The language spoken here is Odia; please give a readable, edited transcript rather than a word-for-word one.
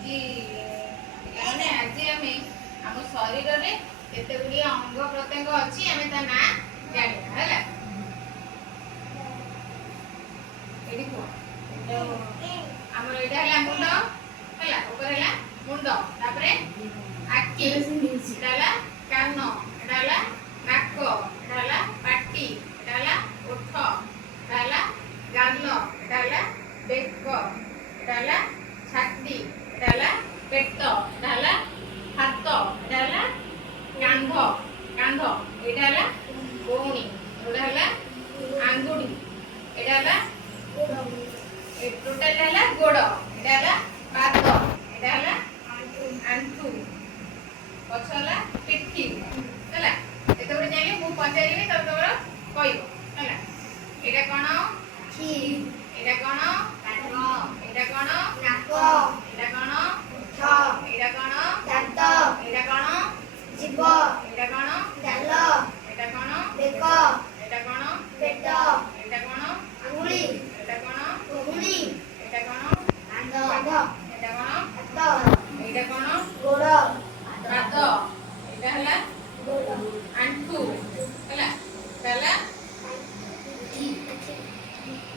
ଆଜି ପିଲାମାନେ ଆଜି ଆମେ ଆମ ଶରୀରରେ କେତେ ଗୁଡ଼ିଏ ଅଙ୍ଗ ପ୍ରତ୍ୟଙ୍ଗ ଅଛି ଆମେ ତା ନାଁ ଜାଣିବା ହେଲା। ଏଠି କୁହ ଆମର ଏଇଟା ହେଲା ମୁଣ୍ଡ ହେଲା, ଉପରେ ହେଲା ମୁଣ୍ଡ, ତାପରେ ଆଖି, ଏଟା ହେଲା କାନ, ଏଟା ହେଲା ନାକ, ଏଟା ହେଲା ପାଟି, ଏଟା ହେଲା ଓଠ, ଏଟା ହେଲା ଗାଲ, ଏଟା ହେଲା ବେକ, ଏଟା ହେଲା ଛାତି, ଏଟା ହେଲା ପେଟ, ଏଟା ହେଲା ହାତ, ଏଟା ହେଲା କାନ୍ଧ, କାନ୍ଧ, ଏଇଟା ହେଲା କହୁଣି, ଏଇଟା ହେଲା ଆଙ୍ଗୁଠି, ଏଇଟା ହେଲା ଟୋଟାଲ ହେଲା ଗୋଡ଼, ଏଇଟା ହେଲା ପାଦ, ଏଇଟା ହେଲା ଆଣ୍ଠୁ, ପଛ ହେଲା ପିଠି ହେଲା। ଏତେବେଳେ ଯାଇକି ମୁଁ ପଚାରିବି ତମେ ତମର କହିବ ହେଲା। ଏଇଟା କ'ଣ? ଏଇଟା କ'ଣ? କାନ। ଏଇଟା କ'ଣ? ନାକ। ଏଇଟା କ'ଣ? ଓଠ। ଏଇଟା କ'ଣ?